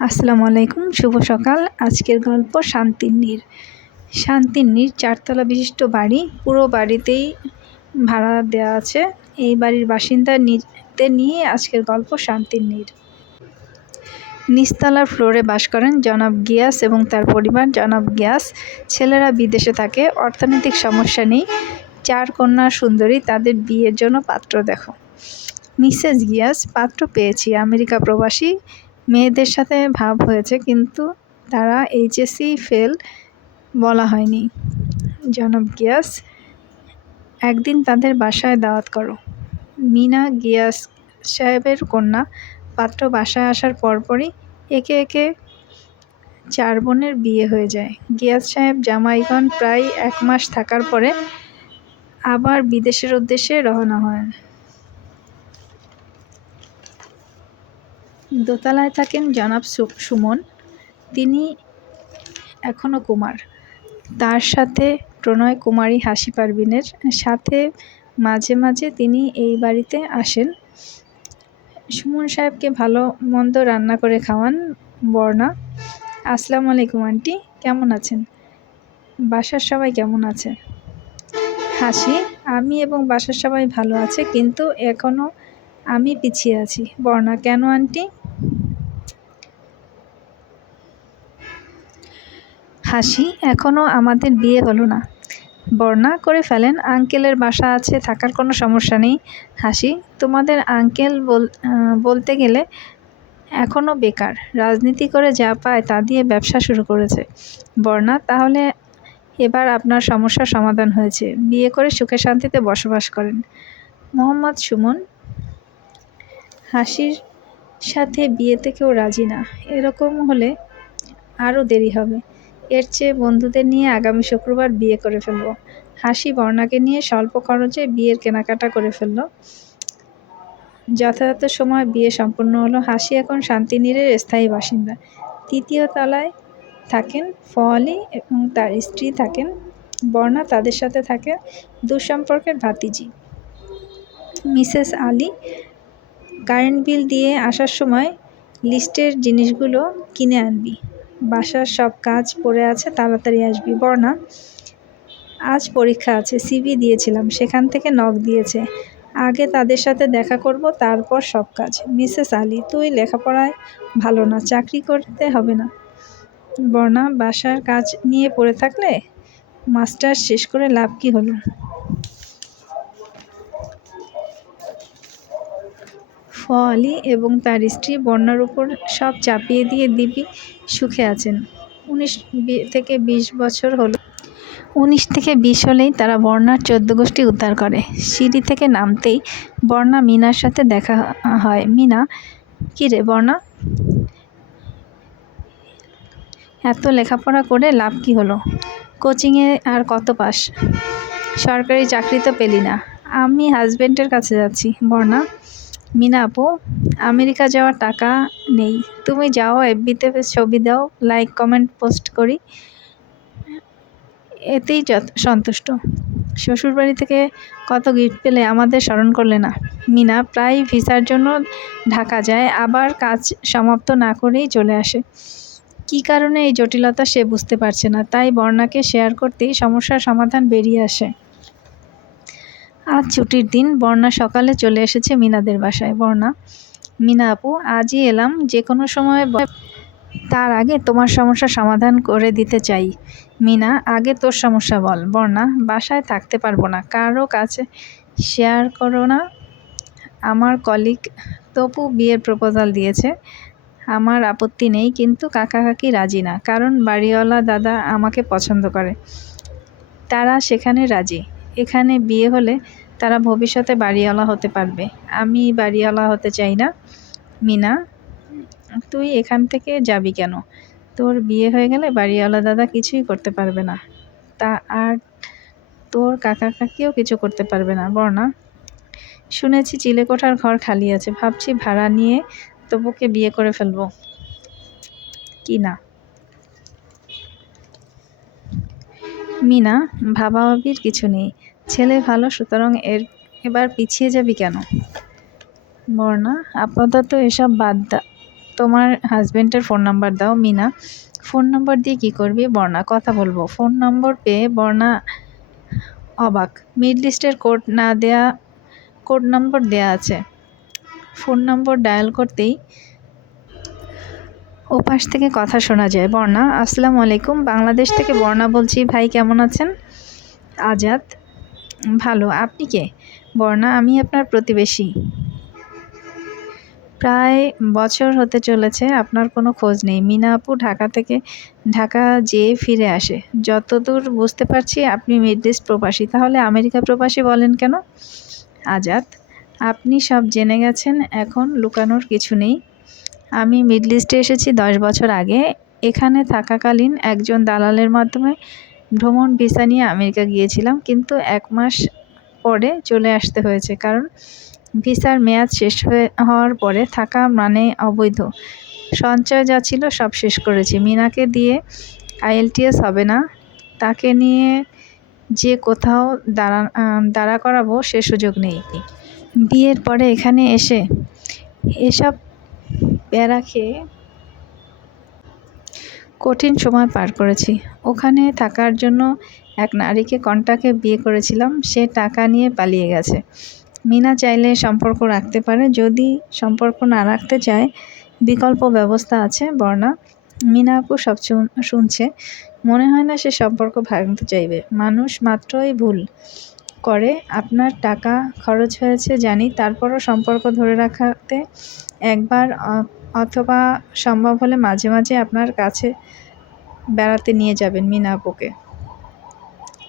আসসালামু আলাইকুম, শুভ সকাল। আজকের গল্প শান্তির নীর। শান্তির নীর, চারতলা বিশিষ্ট বাড়ি। পুরো বাড়িতেই ভাড়া দেওয়া আছে। এই বাড়ির বাসিন্দা নিতে নিয়ে আজকের গল্প শান্তির নীর। নিচতলার ফ্লোরে বাস করেন জনাব গিয়াস এবং তার পরিবার। জনাব গিয়াস ছেলেরা বিদেশে থাকে, অর্থনৈতিক সমস্যা নেই। চার কন্যা সুন্দরী তাদের বিয়ের জন্য পাত্র দেখো। মিসেস গিয়াস, পাত্র পেয়েছি। আমেরিকা প্রবাসী। মেয়েদের সাথে ভাব হয়েছে, কিন্তু তারা এইচএসসি ফেল বলা হয়নি। জনাব গিয়াস, একদিন তাদের বাসায় দাওয়াত করো। মিনা গিয়াস সাহেবের কন্যা, পাত্র বাসায় আসার পরপরই একে একে চার বোনের বিয়ে হয়ে যায়। গিয়াস সাহেব জামাইগণ প্রায় এক মাস থাকার পরে আবার বিদেশের উদ্দেশ্যে রওনা হন। দোতলায় থাকেন জনাব সুমন। তিনি এখনও কুমার। তার সাথে প্রণয় কুমারী হাসি পারবিনের সাথে মাঝে মাঝে তিনি এই বাড়িতে আসেন। সুমন সাহেবকে ভালো মন্দ রান্না করে খাওয়ান বর্ণা। আসসালামু আলাইকুম, আন্টি। কেমন আছেন? বাসার সবাই কেমন আছে? হাসি, আমি এবং বাসার সবাই ভালো আছে, কিন্তু এখনও আমি পিছিয়ে আছি। বর্ণা, কেন আন্টি? হাসি এখনও আমাদের বিয়ে হলো না। বর্ণা করে ফেলেন, আঙ্কেলের বাসা আছে, থাকার কোনো সমস্যা নেই। হাসি, তোমাদের আঙ্কেল বলতে গেলে এখনও বেকার। রাজনীতি করে যা পায় তা দিয়ে ব্যবসা শুরু করেছে। বর্ণা, তাহলে এবার আপনার সমস্যার সমাধান হয়েছে। বিয়ে করে সুখে শান্তিতে বসবাস করেন। মোহাম্মদ সুমন, হাসির সাথে বিয়েতে কেউ রাজি না। এরকম হলে আরও দেরি হবে। এর চেয়ে বন্ধুদের নিয়ে আগামী শুক্রবার বিয়ে করে ফেলব। হাসি বর্ণাকে নিয়ে স্বল্প খরচে বিয়ের কেনাকাটা করে ফেলল। যথাযথ সময় বিয়ে সম্পন্ন হলো হাসি এখন শান্তিনীরের স্থায়ী বাসিন্দা। তৃতীয় তলায় থাকেন ফলি এবং তার স্ত্রী থাকেন, বর্ণা তাদের সাথে থাকে দুঃসম্পর্কের ভাতিজি। মিসেস আলী কারেন্ট বিল দিয়ে আসার সময় লিস্টের জিনিসগুলো কিনে আনবি। বাসার সব কাজ পড়ে আছে, তাড়াতাড়ি আসবি। বর্ণা, আজ পরীক্ষা আছে সিভি দিয়েছিলাম, সেখান থেকে নখ দিয়েছে। আগে তাদের সাথে দেখা করব, তারপর সব কাজ। মিসেস আলী, তুই লেখাপড়ায় ভালো না, চাকরি করতে হবে না। বর্ণা, বাসার কাজ নিয়ে পড়ে থাকলে মাস্টার শেষ করে লাভ কি হলো? ফলি এবং তার স্ত্রী বন্যার উপর সব চাপিয়ে দিয়ে দিবি সুখে আছেন। উনিশ থেকে বিশ বছর হলো। উনিশ থেকে বিশ হলেই তারা বর্ণার চোদ্দ গোষ্ঠী উদ্ধার করে। সিঁড়ি থেকে নামতেই বর্ণা মিনার সাথে দেখা হয়। মিনা, কী রে বর্ণা এত লেখাপড়া করে লাভ কি হলো? কোচিংয়ে আর কত পাস? সরকারি চাকরি তো পেলি না। আমি হাজব্যান্ডের কাছে যাচ্ছি। বর্ণা মিনা আপু, আমেরিকা যাওয়ার টাকা নেই। তুমি যাও, এফবিতে ছবি দাও লাইক কমেন্ট পোস্ট করি। এতেই সন্তুষ্ট। শ্বশুরবাড়ি থেকে কত গিফট পেলে আমাদের স্মরণ করলে না। মিনা প্রায় ভিসার জন্য ঢাকা যায়, আবার কাজ সমাপ্ত না করেই চলে আসে। কি কারণে এই জটিলতা সে বুঝতে পারছে না, তাই বর্ণাকে শেয়ার করতেই সমস্যার সমাধান বেরিয়ে আসে। আজ ছুটির দিন। বর্ণা সকালে চলে এসেছে মিনাদের বাসায়। বর্ণা, মিনা আপু, আজই এলাম। যে কোনো সময় তার আগে তোমার সমস্যার সমাধান করে দিতে চাই। মিনা, আগে তোর সমস্যা বল। বর্ণা, বাসায় থাকতে পারব না। কারও কাছে শেয়ার করো না। আমার কলিগ তপু বিয়ের প্রপোজাল দিয়েছে। আমার আপত্তি নেই, কিন্তু কাকা কাকি রাজি না। কারণ বাড়িওয়ালা দাদা আমাকে পছন্দ করে। তারা সেখানে রাজি। এখানে বিয়ে হলে তারা ভবিষ্যতে বাড়িওয়ালা হতে পারবে। আমি বাড়িওয়ালা হতে চাই না। মিনা, তুই এখান থেকে যাবি কেন? তোর বিয়ে হয়ে গেলে বাড়িওয়ালা দাদা কিছুই করতে পারবে না। তা আর তোর কাকা কাকিও কিছু করতে পারবে না, বর্ণা। শুনেছি চিলেকোঠার ঘর খালি আছে। ভাবছি ভাড়া নিয়ে তবুকে বিয়ে করে ফেলব। কি না? মিনা, ভাবাভাবির কিছু নেই। ছেলে ভালো, সুতরাং এর, এবার পিছিয়ে যাবি কেন? বর্ণা, আপাতত এসব বাদ দা, তোমার হাজবেন্ডের ফোন নাম্বার দাও, মিনা। ফোন নম্বর দিয়ে কি করবি বর্ণা? কথা বলব। ফোন নম্বর পেয়ে বর্ণা অবাক। মিড লিস্টের কোড না দেয়া, কোড নম্বর দেয়া আছে। ফোন নম্বর ডায়াল করতেই ওপাশ থেকে কথা শোনা যায়। বর্ণা, আসসালামু আলাইকুম। বাংলাদেশ থেকে বর্ণা বলছি। ভাই, কেমন আছেন? আজাদ ভালো। আপনি কে? বর্ণা, আমি আপনার প্রতিবেশী। প্রায় বছর হতে চলেছে, আপনার কোনো খোঁজ নেই। মিনা আপু ঢাকা থেকে ঢাকা যেয়ে ফিরে আসে। যতদূর বুঝতে পারছি, আপনি মিডলিস্ট প্রবাসী। তাহলে আমেরিকা প্রবাসী বলেন কেন? আজাদ, আপনি সব জেনে গেছেন, এখন লুকানোর কিছু নেই। আমি মিডলিস্টে এসেছি দশ বছর আগে। এখানে থাকাকালীন একজন দালালের মাধ্যমে ভ্রমণ ভিসা নিয়ে আমেরিকা গিয়েছিলাম, কিন্তু এক মাস পরে চলে আসতে হয়েছে। কারণ ভিসার মেয়াদ শেষ হয়ে, হওয়ার পরে থাকা মানে অবৈধ। সঞ্চয় যা ছিল সব শেষ করেছি। মিনাকে দিয়ে আইএলটিএস হবে না, তাকে নিয়ে যে কোথাও দাঁড়া দাঁড়া করাবো সে সুযোগ নেই। বিয়ের পরে এখানে এসে এসব প্যারা খেয়ে কঠিন সময় পার করেছি। ওখানে থাকার জন্য এক নারীকে কন্টাকে বিয়ে করেছিলাম। সে টাকা নিয়ে পালিয়ে গেছে। মিনা চাইলে সম্পর্ক রাখতে পারে। যদি সম্পর্ক না রাখতে চায়, বিকল্প ব্যবস্থা আছে, বর্ণা। মিনা আপু সব শুনছে। মনে হয় না সে সম্পর্ক ভাঙতে চাইবে। মানুষ মাত্রই ভুল করে। আপনার টাকা খরচ হয়েছে জানি। তারপরও সম্পর্ক ধরে রাখাতে একবার অথবা সম্ভব হলে মাঝে মাঝে আপনার কাছে বেড়াতে নিয়ে যাবেন মিনা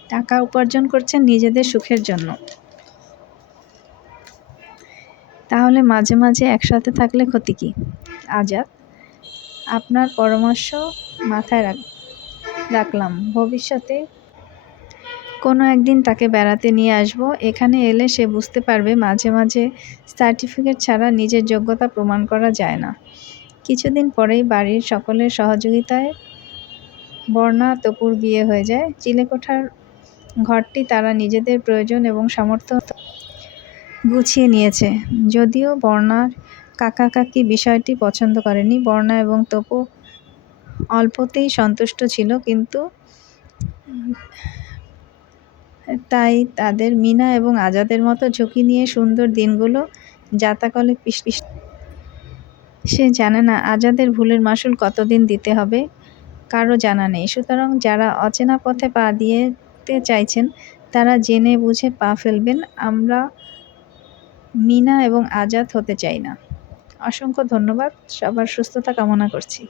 টাকা উপার্জন করছেন নিজেদের সুখের জন্য। তাহলে মাঝে মাঝে একসাথে থাকলে ক্ষতি কী? আজাদ, আপনার পরামর্শ মাথায় রাখ রাখলাম। ভবিষ্যতে কোনো একদিন তাকে বেড়াতে নিয়ে আসব। এখানে এলে সে বুঝতে পারবে মাঝে মাঝে সার্টিফিকেট ছাড়া নিজের যোগ্যতা প্রমাণ করা যায় না। কিছুদিন পরেই বাড়ির সকলের সহযোগিতায় বর্ণা তপুর বিয়ে হয়ে যায়। চিলেকোঠার ঘরটি তারা নিজেদের প্রয়োজন এবং সামর্থ্য গুছিয়ে নিয়েছে। যদিও বর্ণার কাকা কাকি বিষয়টি পছন্দ করেনি, বর্ণা এবং তপু অল্পতেই সন্তুষ্ট ছিল, কিন্তু তাই তাদের মিনা এবং আজাদের মতো ঝুঁকি নিয়ে সুন্দর দিনগুলো যাতাকলে পিস পিস। সে জানে না আজাদের ভুলের মাসুল কতদিন দিতে হবে, কারও জানা নেই। সুতরাং যারা অচেনা পথে পা দিয়েতে চাইছেন, তারা জেনে বুঝে পা ফেলবেন, আমরা মিনা এবং আজাদ হতে চাই না। অসংখ্য ধন্যবাদ, সবার সুস্থতা কামনা করছি।